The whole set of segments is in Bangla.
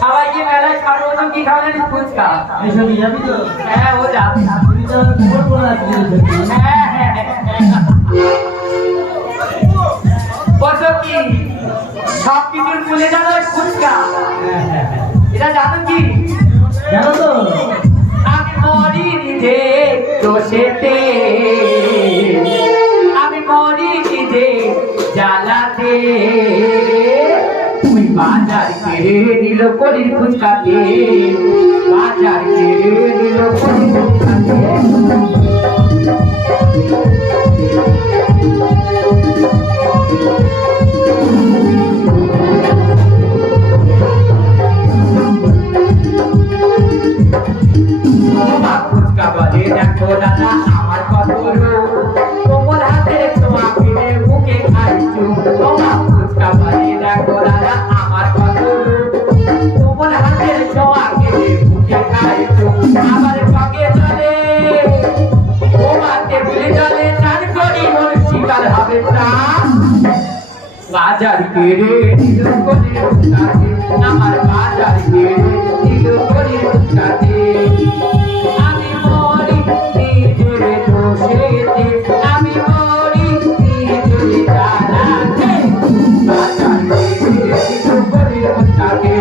সবাইকে মেলায় সর্বপ্রথম কি খাওয়ালেন? ফুচকা। হ্যাঁ ও যাবে। কি সব কিছুর মূলে জানো ফুচকা? এটা জানো কি? জানো তো? আমি মরি নিজে দোষেতে, আমি মরি নিজে জ্বালাতে, তুই বাজার কেড়ে নিল কলির ফুচকাতে, বাজার কেড়ে নিল কলির ফুচকাতে। ফুচকা বলে দেখো দাদা আমার কত রূপ, কোমল হাতের ছোঁয়া ফিরে বুকে খাইছু। ফুচকা বলে দেখো দাদা আমার কত রূপ, কোমল হাতের ছোঁয়া ফিরে বুকে খাইছু। আমার পকে চলে ও মাতে ভুলে চলে, চান করি মন শিকার হবে প্রাণ। বাজার কেড়ে নিল কলির ফুচকাতে, আমার বাজার কেড়ে নিল কলির ফুচকাতে। আমি মরি নিজের দোষেতে, আমি মরি নিজের জ্বালাতে, বাজার কেড়ে নিল কলির ফুচকাতে,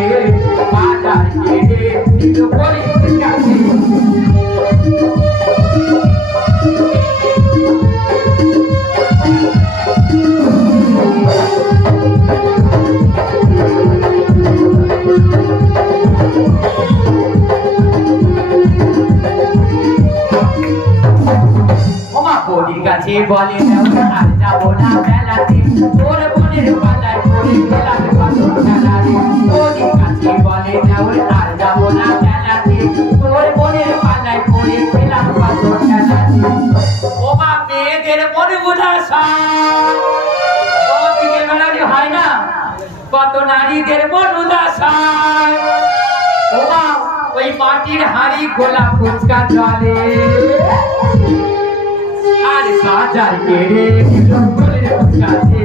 বাজার কেড়ে নিল কলির ফুচকাতে। কাছে বলে আর যাবো না মেলাতে, তোর বোনের পালায় পড়ে গেলাম কত খেলাতে। ওদের কাছে বলে আর যাবো না মেলাতে, তোর বোনের পালায় পড়ে গেলাম কত খেলাতে। ও মা মেয়েদের মনে উদাসা, ও দিকে মেলাতে হয় না কত নারীদের মন উদাসা। ও মা ওই মাটির হাড়ি গোলা ফুচকা চলে, আর বাজার কেড়ে নিল কলির ফুচকাতে,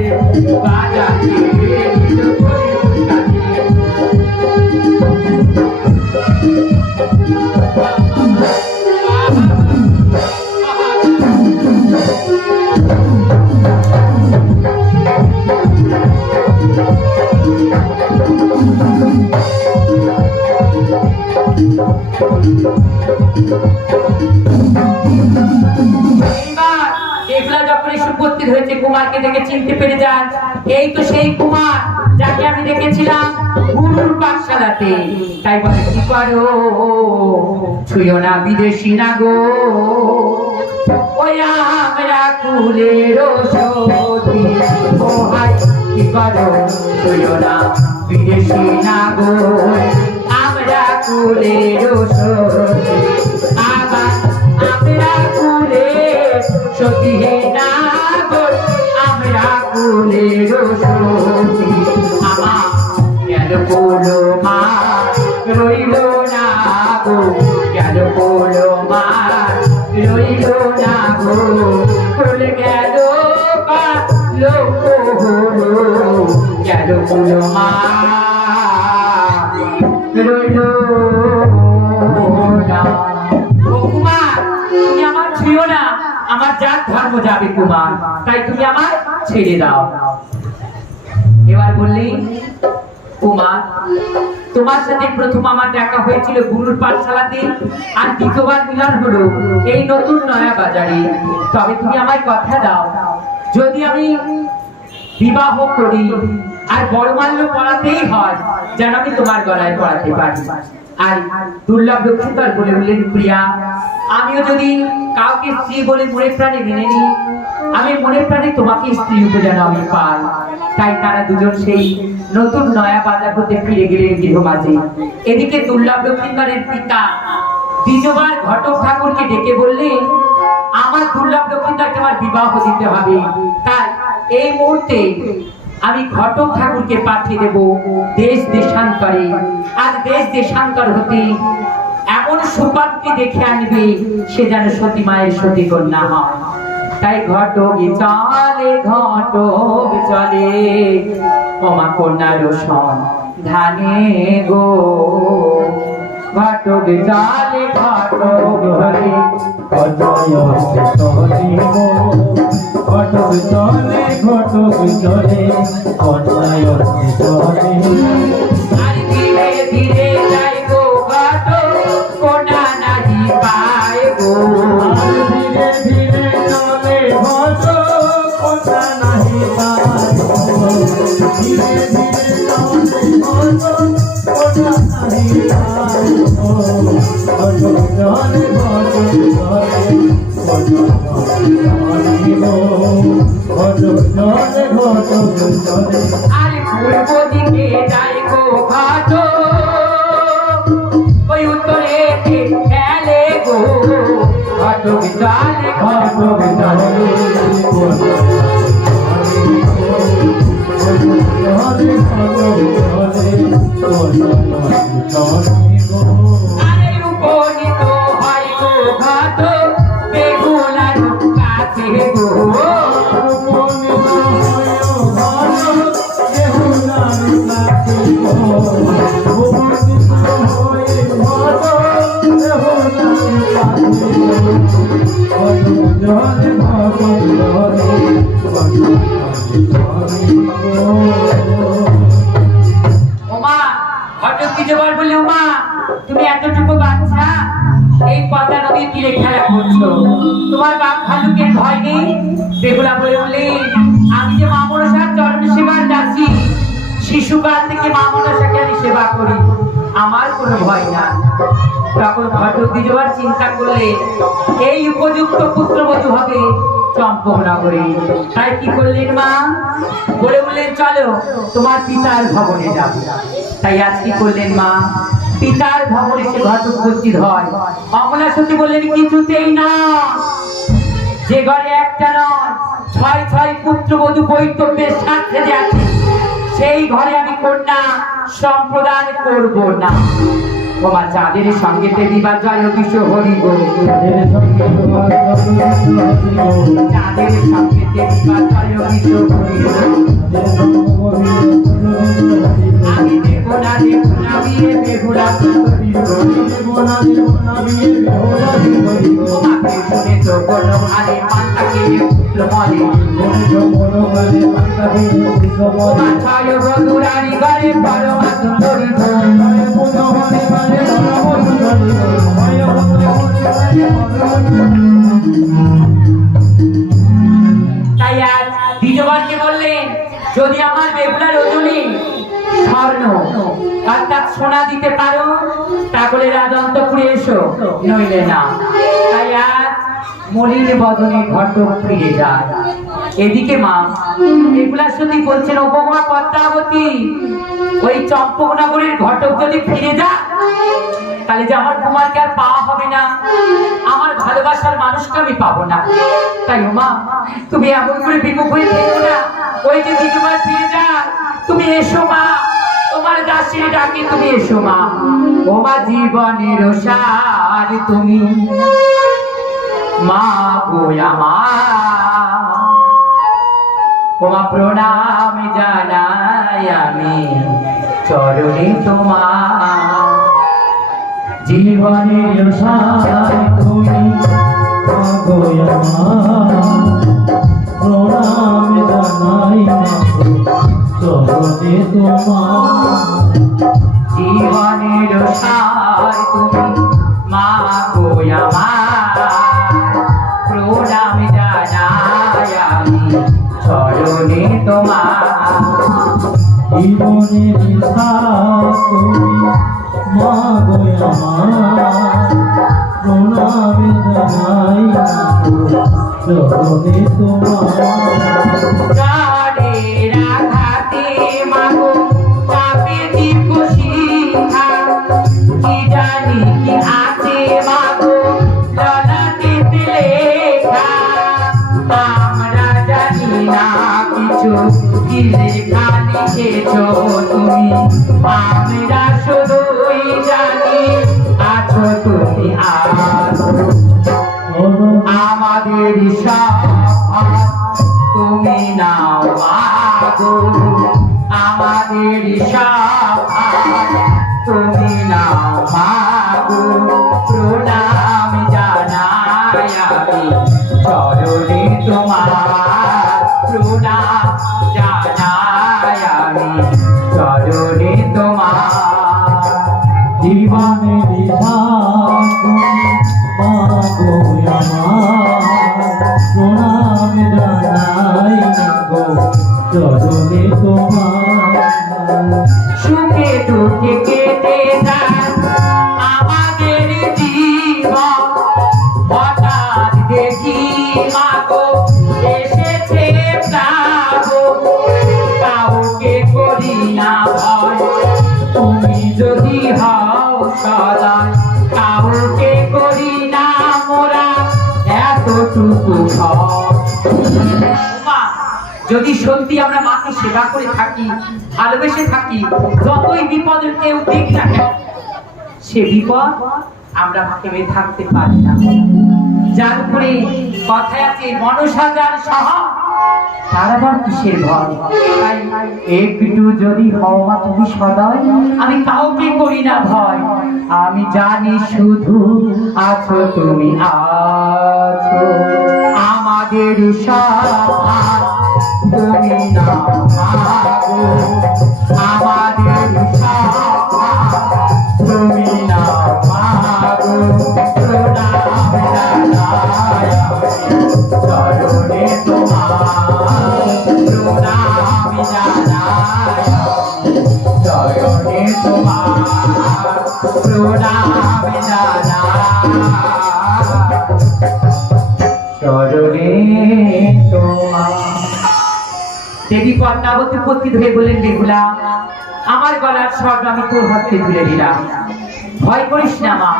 বাজার কেড়ে নিল কলির ফুচকাতে। উপস্থিত হয়েছে কুমারকে দেখে চিনতে পেরে যান, এই তো সেই কুমার যাকে আমি দেখেছিলাম গুরুর পাঠশালাতে। তাই বলে কি করো ছুঁয়ো না বিদেশি না গো, ওই আমরা কুলের সতী। ও হাই কি করো ছুঁয়ো না বিদেশি না গো, আমরা কুলের সতী। আবার আমরা কুলের সতী না গো, আমরা কুলের সতী। আমার গেল পোলো মা রইল না গো, গেল পোলো মা রইল না গো, চলে গেল লোক হলো, গেল পোলো মা রইল না। ও কুমার তুমি আমার ছিল না, আমার জাত ধর্ম যাবে কুমার, তাই তুমি আমার ছেড়ে দাও। এবার বললি কুমার তোমার সাথে প্রথম আমার দেখা হয়েছিল গুরুর পাঠশালাতে, আর দ্বিতীয়বার মিলন হলো এই নতুন নয়া বাজারে। তবে তুমি আমায় কথা দাও, যদি আমি বিবাহ করি আর বড়মাল্য পড়াতেই হয় যেন আমি তোমার গলায় পড়াতে পারি। আর দুর্লভ লক্ষ্মীধর বলে বললেন প্রিয়া, আমিও যদি কাউকে স্ত্রী বলে মনে প্রাণে মেনে নিই, আমি মনে প্রাণে তোমাকে স্ত্রী রূপে যেন আমি পাই। তাই তারা দুজন সেই নতুন নয়া বাজার হতে ফিরে গেলেন গৃহ মাঝে। এদিকে দুর্লভ লক্ষ্মীধরের পিতা দ্বিজবার ঘটক ঠাকুরকে ডেকে বললেন, আমার দুর্লভ লক্ষ্মীধরকে আমার বিবাহ দিতে হবে, তাই এই মুহূর্তে আমি ঘটক ঠাকুরকে পাঠিয়ে দেব দেশ দেশান্তরে। আজ দেশ দেশান্তর হতে এমন সুপাত্রী দেখে আনবে সে যেন সতী মায়ের সতী কন্যা হয়। তাই ঘটক চলে ঘটক চলে ওমা কন্যা রোশন ধানে গো। ঘটক চলে ঘটক চলে ঘটক চলে ঘটক চলে আর ধীরে ধীরে যাই গো ঘটক কন্যা নাহি পায় গো। ধীরে ধীরে চলে ঘটক কন্যা নাহি পায় ধীরে ধীরে চলে ঘটক কন্যা নাহি পায় ঘটক চলে ঘটক চলে আর পূর্ব দিকে যাই গো ঘটক ওই উত্তরে খেলে গো। ঘটক চলে ঘটক চলে আরে উপনীত হয় গো ঘটক বেগুলার কাছে গো। ওমা ঘটক দ্বিজবার বললে ওমা তুমি এতটুকু বাচ্চা এই পদ্মা নদীর তীরে খেলা করছো, তোমার বাপ ভালুকের ভয় নেই? বেগুলা বলে বলে আমি যে মা মনসার চরণ সেবার যাচ্ছি, শিশুকাল থেকে মা মনসাকে আমি সেবা করি, আমার কোনো ভয় না। তখন ঘটক দ্বিজবার চিন্তা করলে এই উপযুক্ত পুত্রবধূ হবে চম্পকনগরে। তাই কি করলেন মা? বলে বললেন চলো তোমার পিতার ভবনে যাব। তাই আজ কি করলেন মা? পিতার ভবনে সে ঘটক উপস্থিত হয়। অমলা সতী বললেন কিছুতেই না, যে ঘরে একটা নয় ছয় ছয় পুত্রবধূ বৈতব্যের সাথে আছে সেই ঘরে আমি কন্যা সম্প্রদান করব না। ওমা চাঁদের সঙ্গে দেবিবা জয় বিশ্ব হরি গো। চাঁদের সঙ্গে দেবিবা জয় বিশ্ব হরি গো। আমি দেখো না বিয়ে বেহুলা সুন্দরী গো। তোমাকে শুনে তো কোনো আরে পান্তাকে পুত্র মনে। ওমা ছয় বধুরারি ঘরে পরমা সুন্দরী গো। তাই আজ দ্বিজবারকে বললেন যদি আমার বেহুলার ওজনে স্বর্ণ অর্থাৎ সোনা দিতে পারো তাহলে রাজন্তপুরে এসো, নইলে না। তাই আজ মলিন বদনে ঘটক ফিরে যায়। এদিকে মা বেহুলার সতী বলছেন উপমা পদ্মাবতী ওই চম্পকনগরের ঘটক যদি ফিরে যায় তাহলে যে আমার কুমারকে আর পাওয়া হবে না, আমার ভালোবাসার মানুষকে আমি পাবো না। তাই মা তুমি এমন করে বিমুখ হয়ে থেকো না, ওই যে দ্বিতীয়বার ফিরে যা, তুমি এসো মা, তোমার দাসীর ডাকে তুমি এসো মা। ও মা জীবনের সার তুমি মা গো আমার, ও মা প্রণাম জানাই আমি চরণে তোমার। জীবনের সার তুমি প্রণাম জানাই চরণে তোমার। জীবনের সার তুমি মা গো আমার, প্রণাম জানাই আমি চরণে তোমার। জীবনের সার তুমি মা গো আমার, প্রণাম জানাই চরণে তোমার। গাড়ির আঘাতে মাগো কাপে দীপ শিখা, কি জানি কি আছে মাগো ললাটেতে লেখা, আমরা জানি না কিছু, কি লেখা লিখেছো তুমি, আমরা শুধুই জানি আছো চরণে তোমার প্রণাম জানাই আমি চরণে তোমার জীবনে বিধা তুমি মা গো আমার প্রণাম জানাই গো চরণে তোমার সুখে দুঃখে কেটে যায় আমাদের জীবন হঠাৎ দেখি মাগো এসেছে প্রাণ কাউকে করি না ভয় তুমি যদি হও সদায় কাউকে করি না মোরা এতটুকু ভয় মা, যদি সত্যি আমরা মাকে সেবা করে থাকি ভালোবেসে থাকি যতই বিপদের কেউ দিক না কেন সে বিপদ আমরা ভেবে থাকতে পারি না যার উপরে কথায় আছে মনসা যার সহ তার আবার কিসের ভয় তাই একটু যদি হও মা তুমি সদয় আমি কাউকে করি না ভয় আমি জানি শুধু আছো তুমি আছো আমাদের সব তুমি না মাগো আমাদের সব তুমি না মাগো প্রণাম জানাই চরণে তোমার প্রণাম জানাই চরণে তোমার প্রণাম জানাই চরণে তোমার দেবী পদ্মাবতী উপস্থিত হয়ে বললেন বেহুলা আমার গলার স্বর্ণ আমি তোর হস্তে তুলে দিলাম ভয় করিস না মা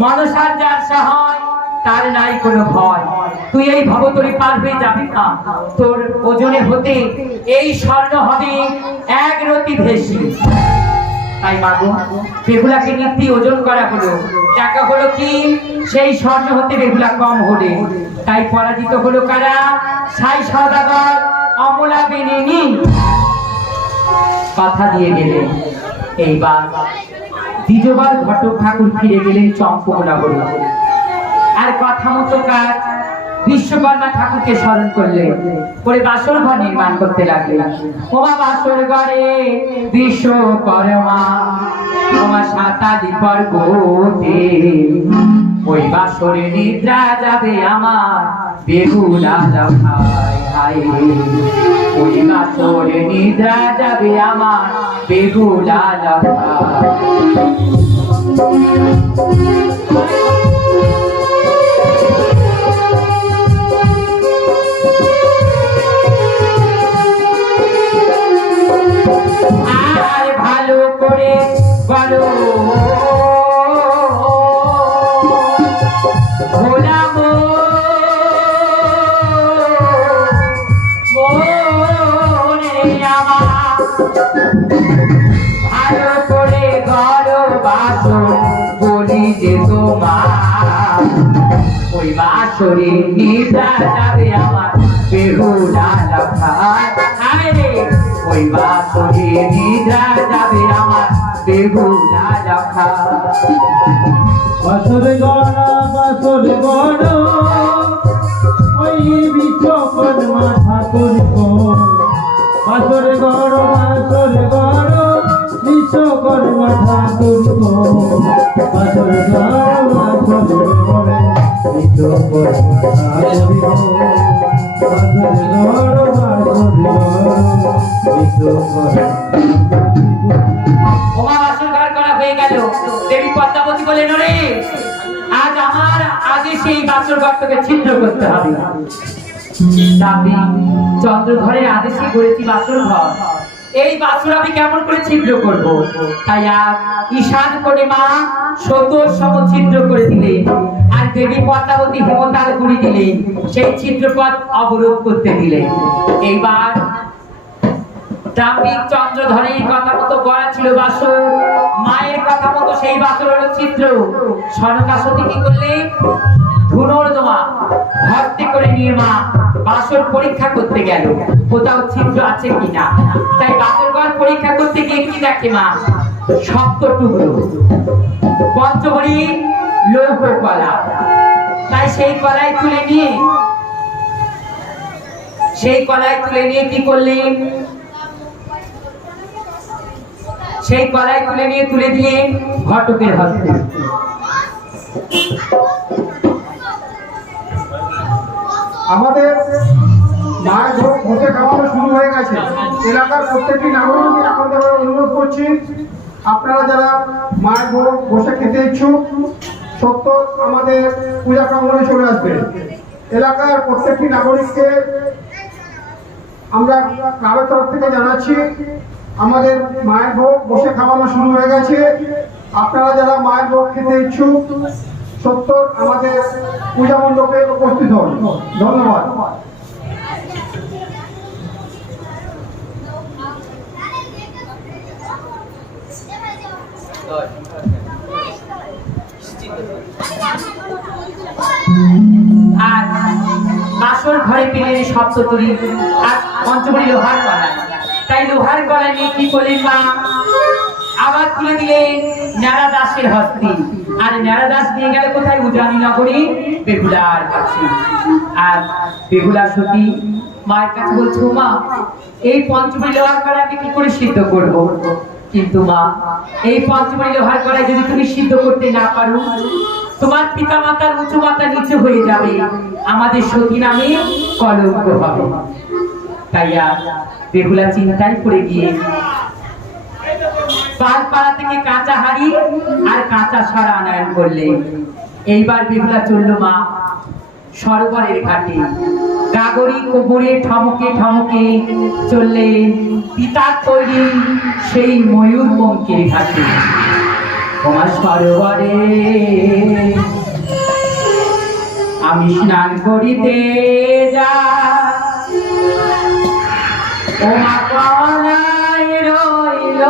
মনসার যার সহায় তার নাই কোনো ভয় তুই এই ভবতরি পার হয়ে যাবি না তোর ওজনে হতে এই স্বর্ণ হবে এক রতি ভেসি তাই মাগো বেহুলাকে নিত্যি ওজন করা হলো টাকা হলো কি সেই স্বর্ণ হতে বেহুলা কম হলে তাই পরাজিত হলো কারা সাই সদাগর অমলা বেনিনি কথা দিয়ে গেলেন এইবার দ্বিতীয়বার ঘটক ঠাকুর ফিরে গেলেন চম্পকনগরে আর কথা মতো কাজ বিশ্বকর্মা ঠাকুরকে স্মরণ করলেন করে বাসর ঘর নির্মাণ করতে লাগলেন ওমা বাসর ঘরে বিশ্বকর্মা ওমা সাতালি পর্বতে ওই বাসরে নিদ্রা যাবে আমার বেহুলা ভাই হাই ওই বাসরে নিদ্রা যাবে আমার বেহুলা ভাই আর ভালো করে বলো ভোলা মনে আমার ভালো করে গড় বাসর বলি যে তোমার ওই বাসরে নিদ্রা যাবে আমার বেহুলা ভাই রে ওই বাসরে নিদ্রা যাবে আমার বেহুলা রাখা বাসরে গড় ওই বিশ্বকর্মা ঠাকুর বাসরে গড় বিশ্বকর্মা ঠাকুর বাসরে গড় ওমা বাসর ঘর করা হয়ে গেল দেবী পদ্মাবতী বলেন রে আজ আমার আজই সেই বাসর ঘরটাকে ছিদ্র করতে হবে দাবি চন্দ্রধরের আদেশে করেছি বাসর ঘর এই বাসর আমি কেমন করে ছিদ্র করব তাই আর ঈশান করে মা 70 সম ছিদ্র করে দিলেন আর দেবী পদ্মাবতী হেমতাল গুড়ি দিলেন সেই ছিদ্রপথ অবরোধ করতে দিলেন এইবার ট্রাফিক চন্দ্রধরের কথা মতো গড়া ছিল বাসর মায়ের কথা মতো সেই বাসর হলো ছিদ্র সনকাসতী কি করলে ধুনোর দোমা ভর্তি করে নিয়ে মা বাসর পরীক্ষা করতে গেল কোথাও ছিদ্র আছে কিনা তাই বাসর ঘর পরীক্ষা করতে গিয়ে কি দেখে মা শক্ত টুকরো পঞ্চমণি লৌহ কলা তাই সেই কলাই তুলে নিয়ে সেই কলাই তুলে নিয়ে কি করলেন? সেই কলাই তুলে নিয়ে তুলে দিয়ে ঘটকের হস্তে। আমাদের মায়ের ভোগ বসে খাওয়ানো শুরু হয়ে গেছে। এলাকার প্রত্যেকটি নাগরিককে এখন থেকে অনুরোধ করছি, আপনারা যারা মায়ের ভোগ বসে খেতে ইচ্ছুক সত্য আমাদের পূজা প্রাঙ্গণে চলে আসবে। এলাকার প্রত্যেকটি নাগরিককে আমরা ক্লাবের তরফ থেকে জানাচ্ছি আমাদের মায়ের ভোগ বসে খাওয়ানো শুরু হয়ে গেছে। আপনারা যারা মায়ের ভোগ খেতে ইচ্ছুক সত্য আমাদের পূজা মণ্ডপে উপস্থিত হন। ধন্যবাদ। আর বাসর ঘরে পেলেন সপ্ততরী আর পঞ্চমণি লোহার কলা। তাই লোহার কলা নিয়ে কি করলেন মা? আবার তুলে দিলেন ন্যাড়া দাসের হস্তে। আর ন্যাড়া দাস নিয়ে গেল কোথায়? উজানি নগরী বেহুলার কাছে। আর বেহুলা সতী মায়ের কাছে বলছো, মা এই পঞ্চমণি লোহার কলা আমি কি করে সিদ্ধ করব? কিন্তু মা এই পঞ্চমণি লোহার কলায় যদি তুমি সিদ্ধ করতে না পারো, তোমার পিতা মাতার উঁচু মাথা নিচু হয়ে যাবে, আমাদের সতী নামে কলঙ্ক হবে। তাই আর বেহুলা চিন্তায় পড়ে গিয়ে পালপাড়া থেকে কাঁচা হাড়ি আর কাঁচা সারা আনয়ন করলে। এইবার বেহুলা চলল মা সরোবরের ঘাটে। গাগরি কোবরে ঠমকে ঠমকে চললেন পিতার তৈরি সেই ময়ূর পঙ্কের ঘাটে। তোমার সরোবরে আমি স্নান করিতে যাই, ওমা কলাই রইল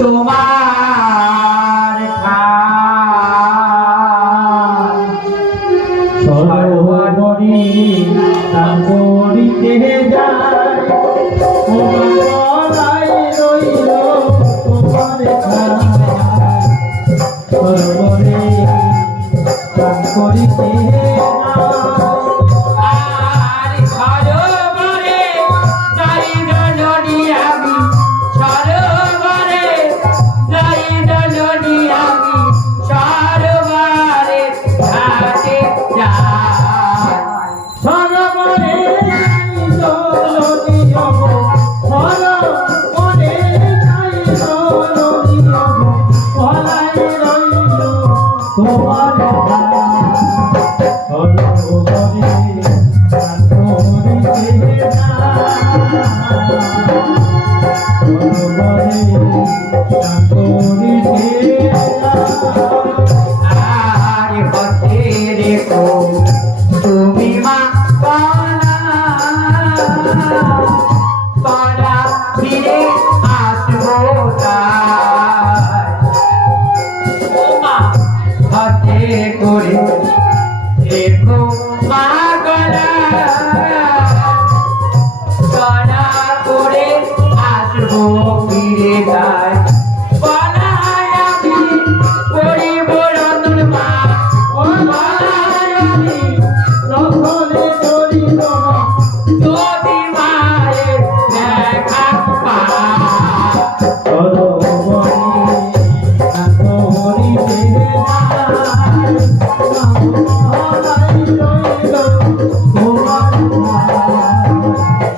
তোমার ঠাই। সরোবরে স্নান করিতে যাই, ওমা কলাই রইল তোমার ঠাই। সরোবরে স্নান করিতে যাই, আর সরোবরে যাই জননী আমি, সরোবরে যাই জননী আমি, সরোবরে ঘাটে যাই। সরোবরে যাই জননী হব, সরোবরে যাই জননী হব, কলাই রইল তোমার ঠাই। সরোবরে স্নান করিতে যাই, সরোবরে স্নান করিতে যাই। আর হতে রেখো তুমি মা কলা, কলা ফিরে আসবো তাই। ও মা হতে করে রেখো মা কলা, কলা করে আসবো ফিরে যাই। কলায় আমি করিব রতন মা, ও কলায় আমি রতনে করিল যদি মায়ের দেখা পাই। সরোবরে স্নান করিতে যাই, কলাই রইল তোমার ঠাই।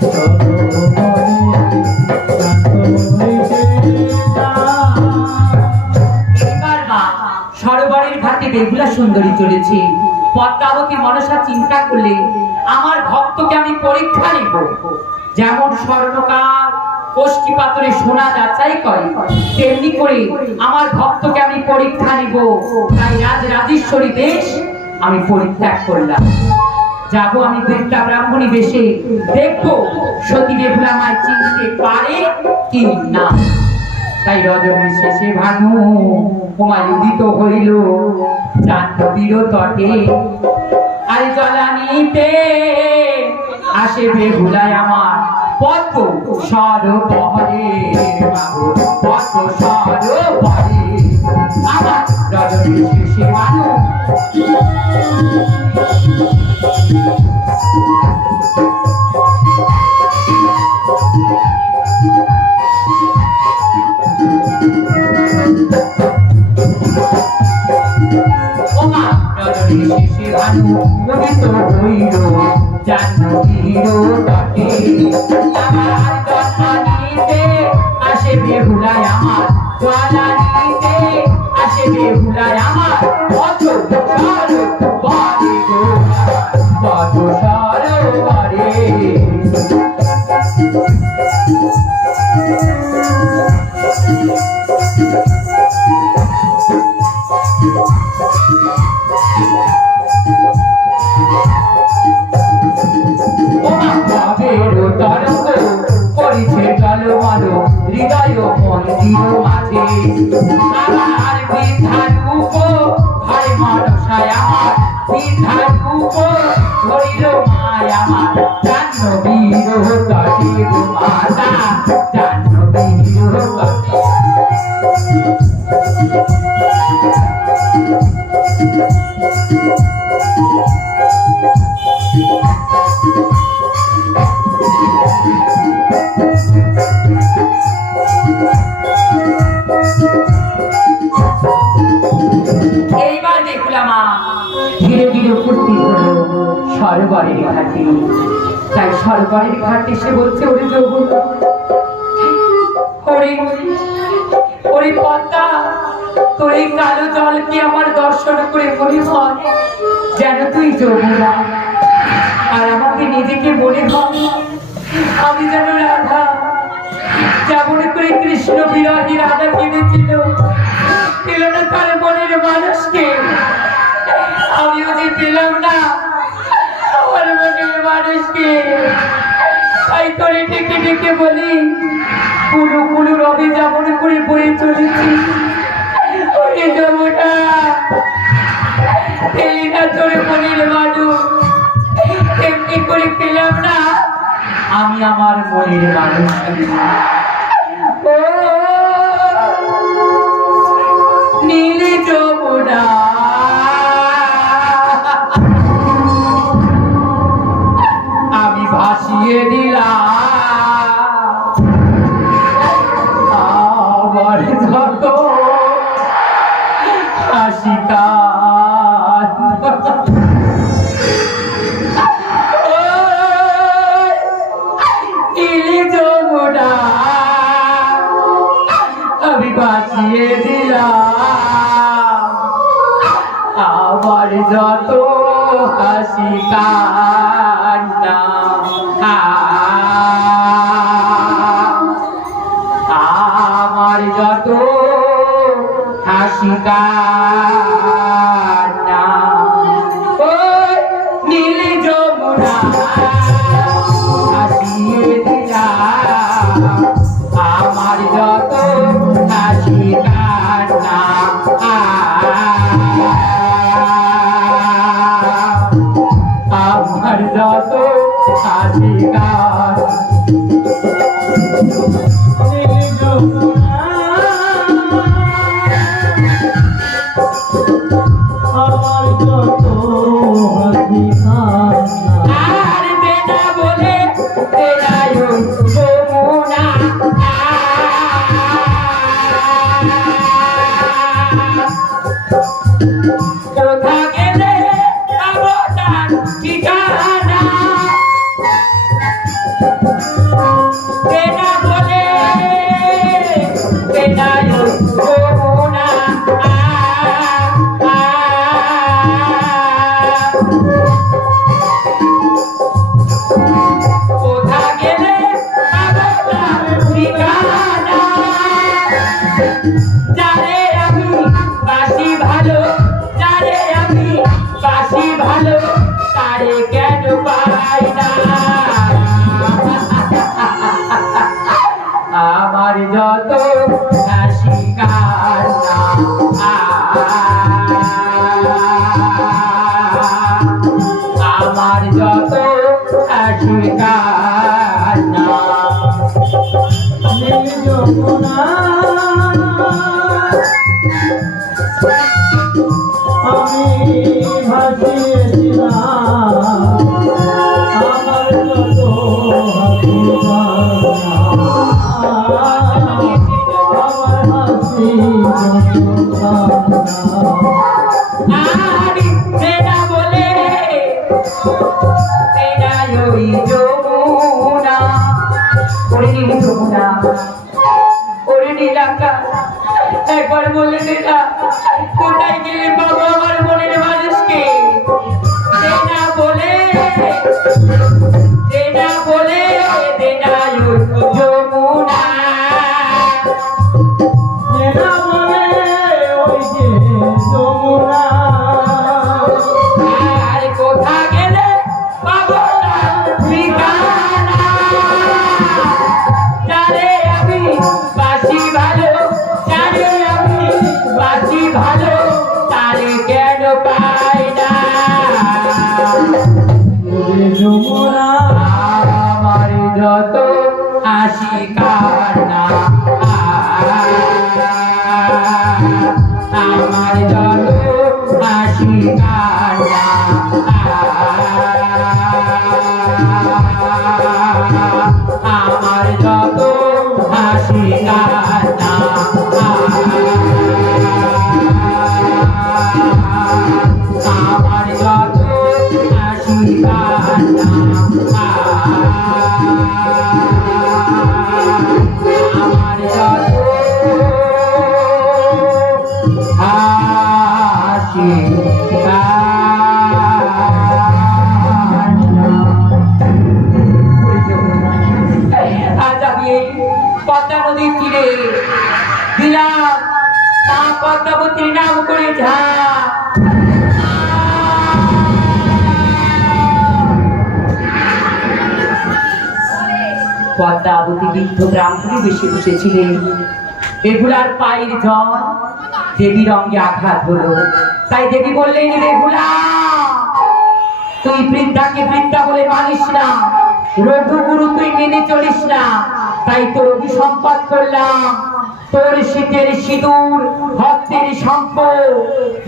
সরোবরে স্নান করিতে যাই। এবার মা সরোবরের ঘাটে বেহুলা সুন্দরী চলেছে। পদ্মাবতী মনসা চিন্তা করলে আমার ভক্তকে আমি পরীক্ষা নেব। যেমন স্বর্ণকার কোষ্ঠী পাথরে সোনা যাচাই করে, তেমনি করে আমার ভক্তকে আমি পরীক্ষা নিব। তাই রাজ রাজেশ্বরী দেশ আমি পরিত্যাগ করলাম। যাবো আমি বৃদ্ধা ব্রাহ্মণী বেশে, দেখবো সতী বেহুলা আমায় চিনতে পারে কি না। তাই রজনীর শেষে ভানু কুমার উদিত হইল জাহ্নবীর তটে। আর জলানিতে আসে বেহুলায় আমার পদ্ম সরোবরে, পদ্ম সরোবরে। আমার রজনী শিশি ভানু ওমা রজনী শিশি ভানু মুদিত হইল জাহ্নবীর তটে আমার জন্মানিতে আসে বেহুলায় আমার জ্বালানিতে আসে বেহুলায় আমার কত সরোবরে গো কত সরোবরে ভাবের তরঙ্গ পরিছে জলমল হৃদয় মন্দির মাঝে আমার বৃদ্ধা রূপ হয় মনসায় আমার বৃদ্ধা রূপ ধরিল মায় আমার জাহ্নবীর তটে গো মাতা জাহ্নবীর তটে এইবার দেখলাম ধীরে ধীরে উপস্থিত হলো সরোবরের ঘাটে তাই সরোবরের ঘাটে সে বলছে ওরে যৌবন ওরে ওরে পদ্মা তোর এই কালো জলকে আমার দর্শন করে মনে হয় যেন তুই যৌবনা আর আমাকে নিজেকে মনে হয় আমি যেন রাধা যেমন করে কৃষ্ণ বিরোধী রাধা কিনেছিল পেল না তার মনের মানুষকে আমিও যে পেলাম না আমার মনের মানুষকে তাই করে ডেকে ডেকে বলি কুলু কুলু রবি যেমন করে বয়ে চলেছি ওকে যাবো না পেলি না তোর মনের মানুষ এমনি করে পেলাম না আমি আমার মনের মানুষ ও নীলে যমুনা আমি ভাসিয়ে দিলাম আমার যত হাসিকা নীলে যমুনা আমি ভাসিয়ে দিলাম আমার যত হাসি কান্না আমার যত হাসি কান্না ওই নীল যমুনা ভাসিয়ে দিলাম আমার যত হাসি কান্না আমার যত হাসি আমার যত হাসি কান্না আর বেটা বলে বেড়ায় যমুনা কোথা গেলে পাবো তার ঠিকানা বেটা বলে বেড়ায় যমুনা কোথা গেলে পাবো তার ঠিকানা যারে আমি বাসি ভালো যারে আমি আমি ভাসিয়েছিলাম আমার যত হাসি আমার হাসি আরে তেরা বলে তেরা ওই যমুনা ওরে নীল যমুনা ওরে নীলাকা একবার বলে তেরা কোথায় গেলে বাবা আমার মনের মানুষকে তেরা বলে তেরা বলে তেরা ওই যমুনা এরা বলে ওই যে যমুনা আর কোথা গেলে পাবো না ঠিকানা জানে আমি বাসি ভালো জানে আমি বাসি ভালো তারে কেন পাই না ওরে যমুনা আমার যত হাসি কান্না আমার যত হাসি কান্না আমার যত হাসি কান্না আমার যত হাসি কান্না আমার যত হাসি আজ আমি এই পদ্মা নদীর তীরে দিলাম মা পদ্মাবতীর নাম করে ঝা পদ্মাবতী বৃদ্ধ ব্রাহ্মণী বেশি বসেছিলেন বেহুলার পায়ের জল দেবীর অঙ্গে আঘাত হলো তাই দেবী বললেন বেহুলা তুই বৃদ্ধাকে বৃদ্ধা বলে মানিস না রঘুগুরু তুই মেনে চলিস না তাই তোর অভিসম্পাদ করলাম তোর শীতের সিঁদুর হস্তের শঙ্খ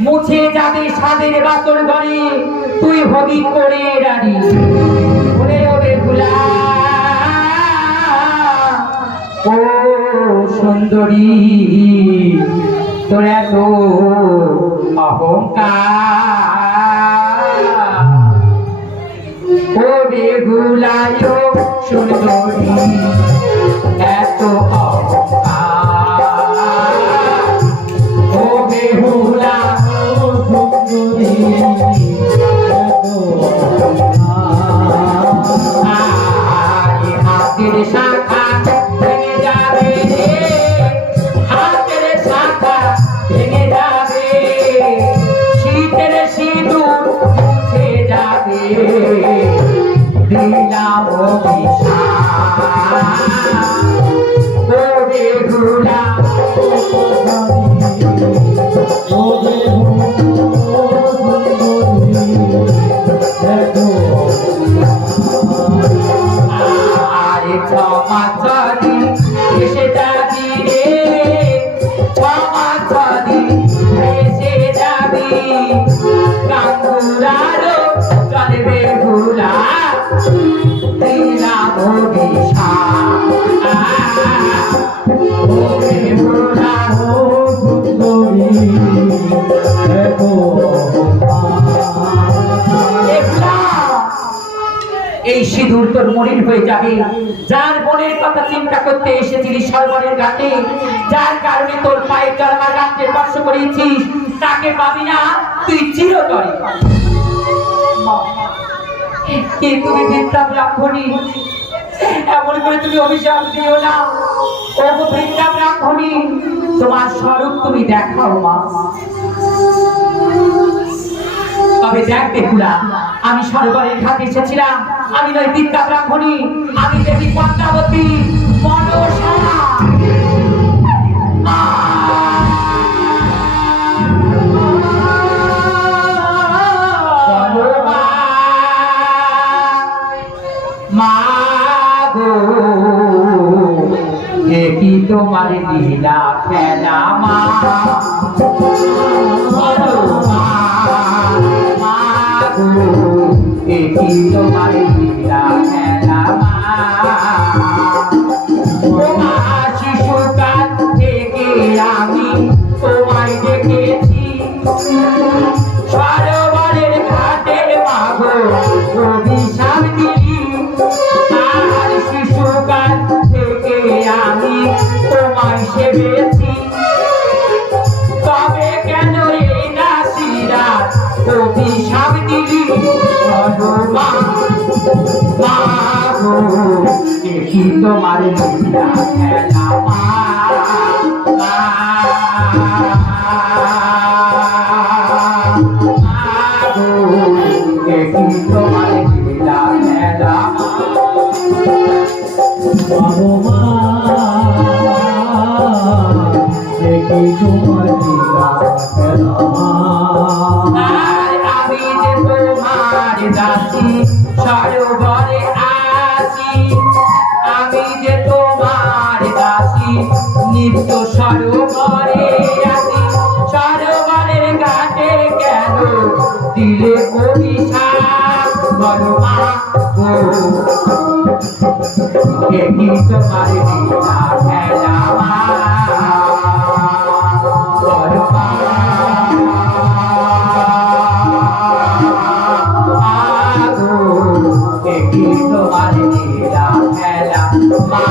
মুছে যাবে সাদের বাতর ঘরে তুই হবি করে রানী ওরে ও বেহুলা ও সুন্দরী তোর এত অহংকার ও বেহুলায় সুন্দরী এত অহংকার ও বেহুলা ও সুন্দরী এত হাতের শাখা ভেঙে যাবে রে হাতের শাখা ভেঙে যাবে শীতের সিঁদুর মুছে যাবে দিলাম ও বেহুলা আরে ক্ষমা করি এসে যাবি রে ক্ষমা করি এসে যাবি কাঙ্গুরারও চলবে ভুলা দিলাম ভুলা এই সিঁদুর তোর মলিন হয়ে যাবে যার মনের কথা চিন্তা করতে এসেছিলি সরবরের ঘাটে যার কারণে তোর পায়ে চলমা গাছকে স্পর্শ করেছিস তাকে পাবি না তুই চিরতরে কে তুমি বৃদ্ধা ব্রাহ্মণী এমন করে তুমি অভিশাপ দিও না ও বৃদ্ধা ব্রাহ্মণী তোমার স্বরূপ তুমি দেখাও মা তবে দেখ বেহুলা আমি সরবরের ঘাটে এসেছিলাম আমি নই বিদ্যা ব্রাহ্মণী আমি দেবী পদ্মাবতী মনসা মা গো দেখি তোমার লীলা খেলা মা দেখি তোমার লীলা খেলা মা তোমার শিশুকাল থেকে আমি তোমায় দেখেছি সরোবরের ঘাটে মাগো অভিশাপ দিলি আর শিশুকাল থেকে আমি তোমায় সেবেছি তবে কেন এই নাসিরা অভিশাপ দিলি মা গো দেখি তোমার লীলা খেলা মা দেখি তোমার লীলা খেলা বারো মা দেখি তোমার লীলা খেলা মা আমি যে তোমার দাসী সরোবরে আসি আমি যে তোমার দাসী নিত্য সরোবরে আসি সরোবরের ঘাটে কেন দিলে অভিশাপ বলো মা গো দেখি তোমার লীলা খেলা মা বলো মা দেখি তোমার লীলা খেলা মা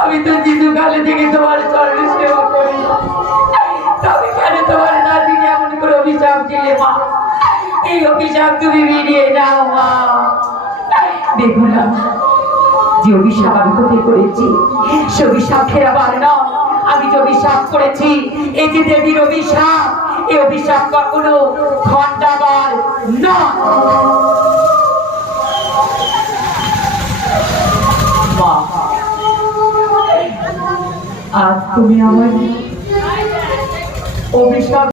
আমি তো শিশুকালে থেকে তোমার চরণে সেবা করি তবে কেন তোমার নাতিকে এমন করে অভিশাপ দিলে মা এই অভিশাপ তুমি মিলিয়ে নাও মা দেখো না যে অভিশাপ আমি কোথায় করেছি সে অভিশাপ ফেরাবার নয় আমি যে অভিশাপ করেছি এই যে দেবীর অভিশাপ এই অভিশাপ কখনো খণ্ডাবার নয় মা আজ তুমি আমার অভিশাপ